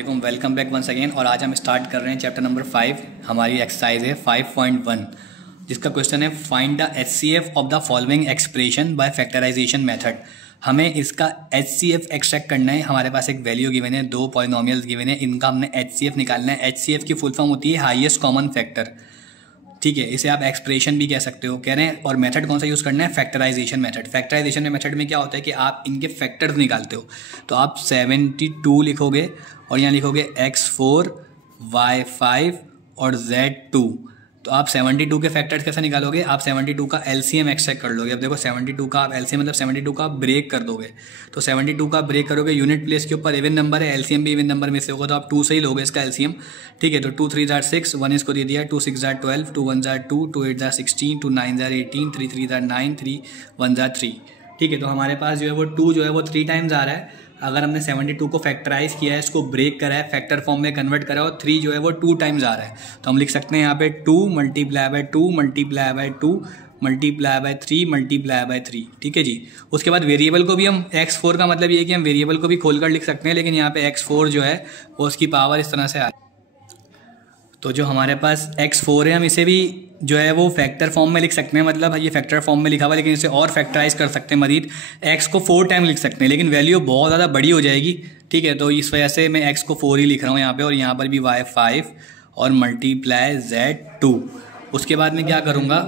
वालेकुम, welcome back once again. और आज हम स्टार्ट कर रहे हैं चैप्टर नंबर 5। हमारी एक्सरसाइज है 5.1 जिसका क्वेश्चन है find the HCF of the following expression by factorization method. हमें इसका HCF एक्सट्रैक्ट करना है। हमारे पास एक वैल्यू गिवन है, दो पॉलिनोमियल्स गिवन है, इनका हमने HCF निकालना है। HCF की फुल फॉर्म होती है हाईएस्ट कॉमन फैक्टर, ठीक है। इसे आप एक्सप्रेशन भी कह सकते हो, कह रहे हैं। और मेथड कौन सा यूज़ करना है? Factorisation method. फैक्टराइजेशन मेथड में क्या होता है कि आप इनके फैक्टर्स निकालते हो। तो आप 72 लिखोगे और यहाँ लिखोगे x4 y5 और z2। तो आप 72 के फैक्टर्स कैसे निकालोगे? आप 72 का LCM एक्सट्रैक्ट कर लोगे। अब देखो 72 का आप LCM मतलब 72 का आप ब्रेक कर दोगे। तो 72 का ब्रेक करोगे, यूनिट प्लेस के ऊपर इवन नंबर है, LCM भी इवन नंबर में से होगा, तो आप 2 से ही लोगे इसका LCM, ठीक है। तो 2 3 जार 6, 1 इसको दे दिया, 2 6 jar 12, 2 1 jar 2, 2 8 jar 16, 2 9 jar 18, 3 3 jar 9, 3 1 jar 3, ठीक है। तो हमारे पास जो है वो 2 जो है वो 3 टाइम्स आ रहा है। अगर हमने 72 को फैक्टराइज किया है, इसको ब्रेक करा है, फैक्टर फॉर्म में कन्वर्ट करा और 3 जो है वो 2 टाइम्स आ रहा है। तो हम लिख सकते हैं यहाँ पे 2 multiply by 2 multiply by 2 multiply by 3 multiply by 3, ठीक है जी। उसके बाद वेरिएबल को भी हम x4 का मतलब ये है कि हम वेरिएबल को भी खोलकर लिख सकते हैं, लेकिन यहाँ पे x4 जो है वो उसकी पावर इस तरह से आ रही है। तो जो हमारे पास x4 है, हम इसे भी जो है वो फैक्टर फॉर्म में लिख सकते हैं, मतलब ये फैक्टर फॉर्म में लिखा हुआ, लेकिन इसे और फैक्टराइज कर सकते हैं मजीद। x को 4 टाइम लिख सकते हैं, लेकिन वैल्यू बहुत ज़्यादा बड़ी हो जाएगी, ठीक है। तो इस वजह से मैं x को 4 ही लिख रहा हूँ यहाँ पे, और यहाँ पर भी y5 और मल्टीप्लाई z2। उसके बाद में क्या करूँगा,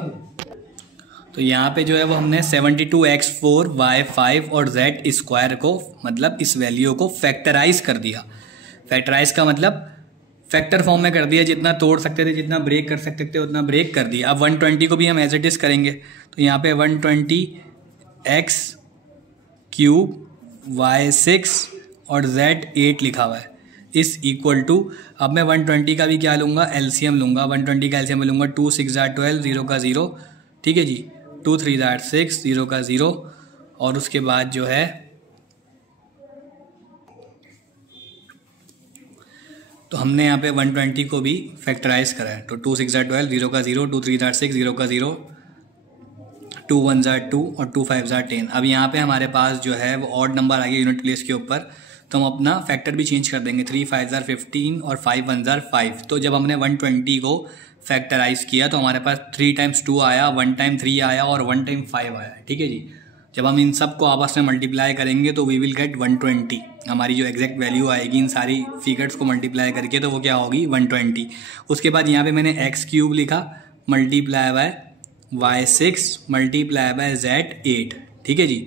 तो यहाँ पे जो है वो हमने 72x4 y5 और z स्क्वायर को, मतलब इस वैल्यू को फैक्टराइज कर दिया। फैक्टराइज का मतलब फैक्टर फॉर्म में कर दिया, जितना तोड़ सकते थे, जितना ब्रेक कर सकते थे उतना ब्रेक कर दिया। अब 120 को भी हम एज इट इज करेंगे। तो यहाँ पे 120x क्यूब y6 और z8 लिखा हुआ है, इस इक्वल टू, अब मैं 120 का भी क्या लूँगा? LCM लूँगा। 120 का LCM लूँगा 2 6 जार 12, 0 का 0, ठीक है जी। 2 3 जार 6, 0 का 0, और उसके बाद जो है तो हमने यहाँ पे 120 को भी फैक्टराइज करा है। तो 2 6 जार 12, 0 का 0, 2 3 जार 6, 0 का 0, 2 1 जार 2 और 2 5 जार 10। अब यहाँ पे हमारे पास जो है वो ऑड नंबर आ गया यूनिट प्लेस के ऊपर, तो हम अपना फैक्टर भी चेंज कर देंगे। 3 5 जार 15 और 5 1 जार 5। तो जब हमने 120 को फैक्टराइज किया तो हमारे पास 3 टाइम्स 2 आया, 1 टाइम 3 आया और 1 टाइम 5 आया, ठीक है जी। जब हम इन सब को आपस में मल्टीप्लाई करेंगे तो वी विल गेट 120। हमारी जो एग्जैक्ट वैल्यू आएगी इन सारी फिगर्स को मल्टीप्लाई करके, तो वो क्या होगी? 120। उसके बाद यहाँ पे मैंने x क्यूब लिखा multiply by y6 multiply by z8, ठीक है जी।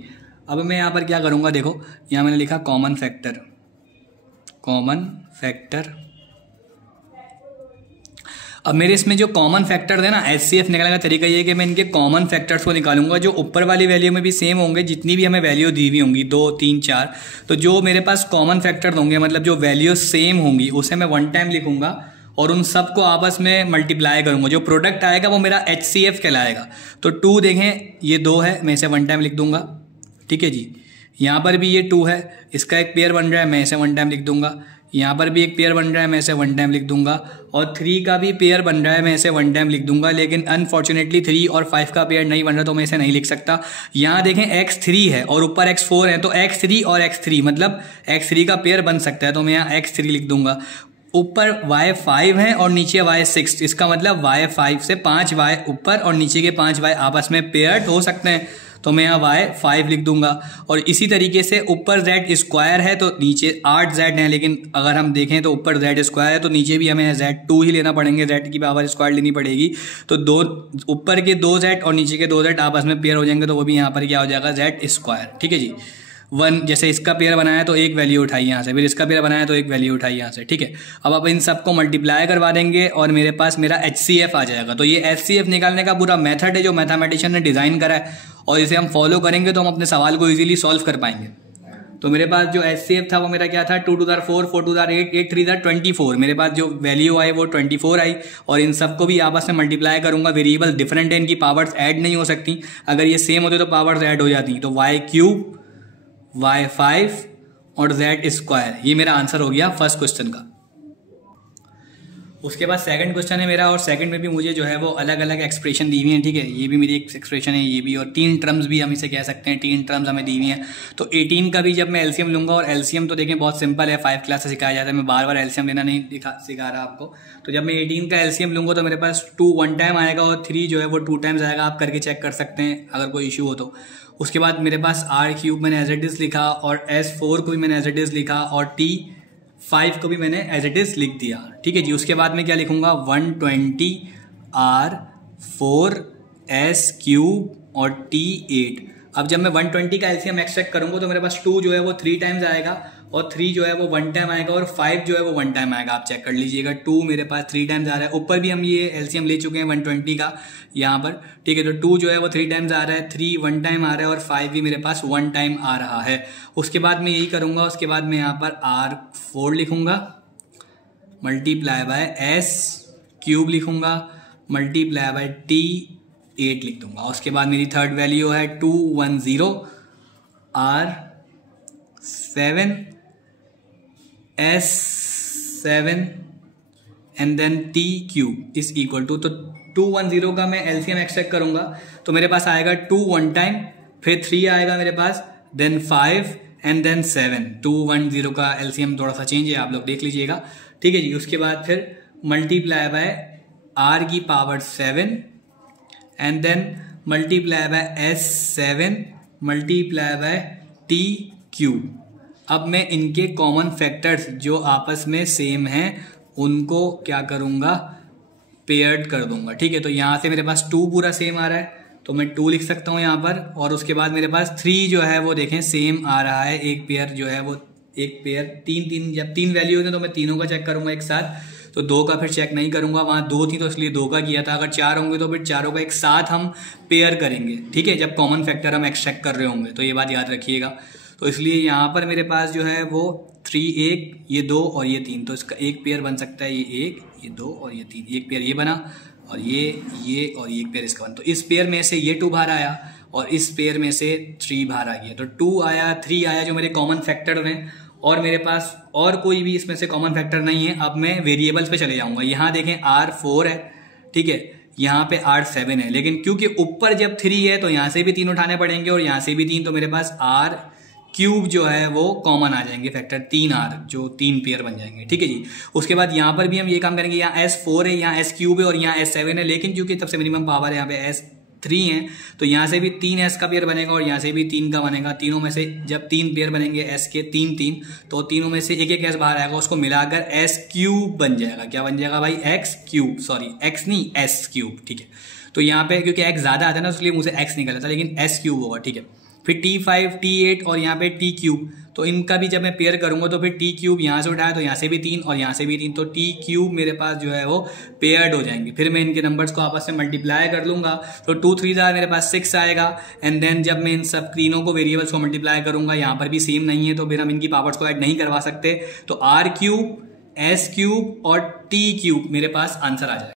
अब मैं यहाँ पर क्या करूँगा, देखो यहाँ मैंने लिखा कॉमन फैक्टर, कॉमन फैक्टर। अब मेरे इसमें जो कॉमन फैक्टर है ना, HCF निकालने का तरीका ये है कि मैं इनके कॉमन फैक्टर्स को निकालूंगा, जो ऊपर वाली वैल्यू में भी सेम होंगे, जितनी भी हमें वैल्यू दी हुई होंगी 2 3 4। तो जो मेरे पास कॉमन फैक्टर होंगे, मतलब जो वैल्यू सेम होंगी, उसे मैं 1 टाइम लिखूंगा और उन सब को आपस में मल्टीप्लाई करूंगा। जो प्रोडक्ट आएगा वो मेरा HCF कहलाएगा। तो 2 देखें, ये 2 है, मैं इसे 1 टाइम लिख दूंगा, ठीक है जी। यहाँ पर भी ये 2 है, इसका एक पेयर बन रहा है, मैं इसे 1 टाइम लिख दूंगा। यहाँ पर भी एक पेयर बन रहा है, मैं इसे 1 टाइम लिख दूंगा। और 3 का भी पेयर बन रहा है, मैं इसे 1 टाइम लिख दूंगा। लेकिन अनफॉर्चुनेटली 3 और 5 का पेयर नहीं बन रहा, तो मैं इसे नहीं लिख सकता। यहाँ देखें x3 है और ऊपर x4 है, तो x3 और x3 मतलब x3 का पेयर बन सकता है, तो मैं यहाँ x3 लिख दूंगा। ऊपर y5 है और नीचे y6, इसका मतलब y5 से 5y ऊपर और नीचे के 5y आपस में पेयर्ड हो सकते हैं, तो मैं यहाँ y5 लिख दूंगा। और इसी तरीके से ऊपर z स्क्वायर है तो नीचे 8z है, लेकिन अगर हम देखें तो ऊपर z स्क्वायर है तो नीचे भी हमें z2 ही लेना पड़ेंगे, z की पावर स्क्वायर लेनी पड़ेगी। तो दो ऊपर के 2z और नीचे के 2z आपस में पेयर हो जाएंगे, तो वो भी यहाँ पर क्या हो जाएगा? z स्क्वायर, ठीक है जी। 1 जैसे इसका पेयर बनाया तो एक वैल्यू उठाई यहाँ से, फिर इसका पेयर बनाया तो एक वैल्यू उठाई यहाँ से, ठीक है। अब आप इन सबको मल्टीप्लाई करवा देंगे और मेरे पास मेरा HCF आ जाएगा। तो ये HCF निकालने का पूरा मेथड है जो मैथमेटिशियन ने डिज़ाइन करा है, और इसे हम फॉलो करेंगे तो हम अपने सवाल को ईजिली सॉल्व कर पाएंगे। तो मेरे पास जो HCF था वो मेरा क्या था? 2 2 जार 4, 4 2 जार 8, 8 3 जार 24। मेरे पास जो वैल्यू आई वो 24 आई, और इन सबको भी आपस में मल्टीप्लाई करूंगा। वेरिएबल डिफरेंट है, इनकी पावर्स ऐड नहीं हो सकती। अगर ये सेम होते तो पावर्स ऐड हो जाती। तो y क्यूब y5 और z स्क्वायर, ये मेरा आंसर हो गया फर्स्ट क्वेश्चन का। उसके बाद सेकंड क्वेश्चन है मेरा, और सेकंड में भी मुझे जो है वो अलग अलग एक्सप्रेशन दी हुई हैं, ठीक है। ये भी मेरी एक एक्सप्रेशन है, ये भी, और 3 टर्म्स भी हम इसे कह सकते हैं, 3 टर्म्स हमें दी हुई हैं। तो 18 का भी जब मैं एलसीएम लूंगा, और एलसीएम तो देखें बहुत सिंपल है, 5 क्लास से सिखाया जाता है, मैं बार बार एलसीएम लेना नहीं सिखा रहा आपको। तो जब मैं 18 का एलसीएम लूंगा तो मेरे पास 2 1 टाइम आएगा और 3 जो है वो 2 टाइम्स आएगा। आप करके चेक कर सकते हैं अगर कोई इशू हो तो। उसके बाद मेरे पास R³ मैंने एज इट इज लिखा, और S4 को भी मैंने एज इट इज लिखा, और T5 को भी मैंने एज इट इज लिख दिया, ठीक है जी। उसके बाद मैं क्या लिखूंगा, 120 R4 S³ और T8। अब जब मैं 120 का एलसीएम एक्सट्रैक्ट करूंगा तो मेरे पास 2 जो है वो 3 टाइम्स आएगा, और 3 जो है वो 1 टाइम आएगा, और 5 जो है वो 1 टाइम आएगा। आप चेक कर लीजिएगा, 2 मेरे पास 3 टाइम्स आ रहा है। ऊपर भी हम ये एलसीएम ले चुके हैं 120 का यहाँ पर, ठीक है। तो 2 जो है वो 3 टाइम्स आ रहा है, 3 1 टाइम आ रहा है, और 5 भी मेरे पास 1 टाइम आ रहा है। उसके बाद मैं यही करूंगा, उसके बाद मैं यहाँ पर R4 लिखूंगा, मल्टीप्लाई बाय S³ लिखूंगा, मल्टीप्लाई बाय T8 लिख दूंगा। उसके बाद मेरी थर्ड वैल्यू है 210 R7 S7 and then T³ is equal to, तो 210 का मैं एलसीएम एक्सट्रैक्ट करूंगा तो मेरे पास आएगा 2 1 टाइम, फिर 3 आएगा मेरे पास, देन 5 एंड देन 7। 210 का एलसीएम थोड़ा सा चेंज है, आप लोग देख लीजिएगा, ठीक है जी। उसके बाद फिर multiply by R⁻7 and then multiply by S7 multiply by T³ अब मैं इनके कॉमन फैक्टर्स जो आपस में सेम हैं उनको क्या करूंगा, पेयर्ड कर दूंगा, ठीक है। तो यहाँ से मेरे पास 2 पूरा सेम आ रहा है तो मैं 2 लिख सकता हूँ यहाँ पर, और उसके बाद मेरे पास 3 जो है वो देखें सेम आ रहा है, एक पेयर जो है वो एक पेयर 3 जब 3 वैल्यू होंगे तो मैं तीनों का चेक करूंगा एक साथ, तो 2 का फिर चेक नहीं करूंगा, वहाँ 2 थी तो इसलिए 2 का किया था। अगर 4 होंगे तो फिर चारों का एक साथ हम पेयर करेंगे, ठीक है, जब कॉमन फैक्टर हम एक्सट्रैक्ट कर रहे होंगे, तो ये बात याद रखिएगा। तो इसलिए यहाँ पर मेरे पास जो है वो 3 1, ये 2 और ये 3, तो इसका एक पेयर बन सकता है, ये 1 ये 2 और ये 3, एक पेयर ये बना, और ये और ये एक पेयर इसका बना। तो इस पेयर में से ये 2 बाहर आया और इस पेयर में से 3 बाहर आ गया, तो 2 आया 3 आया जो मेरे कॉमन फैक्टर हैं, और मेरे पास और कोई भी इसमें से कॉमन फैक्टर नहीं है। अब मैं वेरिएबल्स पे चले जाऊंगा, यहाँ देखें R4 है, ठीक है, यहाँ पे R7 है, लेकिन क्योंकि ऊपर जब 3 है तो यहाँ से भी 3 उठाने पड़ेंगे और यहाँ से भी 3, तो मेरे पास R³ जो है वो कॉमन आ जाएंगे फैक्टर 3R, जो 3 पेयर बन जाएंगे, ठीक है जी। उसके बाद यहाँ पर भी हम ये काम करेंगे, यहाँ S4 है, यहाँ S³ है और यहाँ S7 है, लेकिन क्योंकि सबसे मिनिमम पावर है यहाँ पे S3 है तो यहाँ से भी 3S का पेयर बनेगा और यहाँ से भी 3 का बनेगा। तीनों में से जब 3 पेयर बनेंगे S के 3 तो तीनों में से एक S बाहर आएगा, उसको मिलाकर S³ बन जाएगा। क्या बन जाएगा भाई, X³ सॉरी X नहीं S³, ठीक है। तो यहाँ पे क्योंकि X ज्यादा आता है ना इसलिए मुझे X निकल आता है, लेकिन S³ होगा, ठीक है। फिर T5 T8 और यहाँ पे T³, तो इनका भी जब मैं पेयर करूंगा तो फिर T³ यहाँ से उठाया तो यहाँ से भी 3 और यहाँ से भी 3, तो T³ मेरे पास जो है वो पेयर्ड हो जाएंगे। फिर मैं इनके नंबर्स को आपस में मल्टीप्लाई कर लूंगा तो 2 3 मेरे पास 6 आएगा, एंड देन जब मैं इन सब तीनों को वेरिएबल्स को मल्टीप्लाई करूंगा, यहाँ पर भी सेम नहीं है तो फिर हम इनकी पावर्स को ऐड नहीं करवा सकते, तो R³ S³ और T³ मेरे पास आंसर आ जाएगा।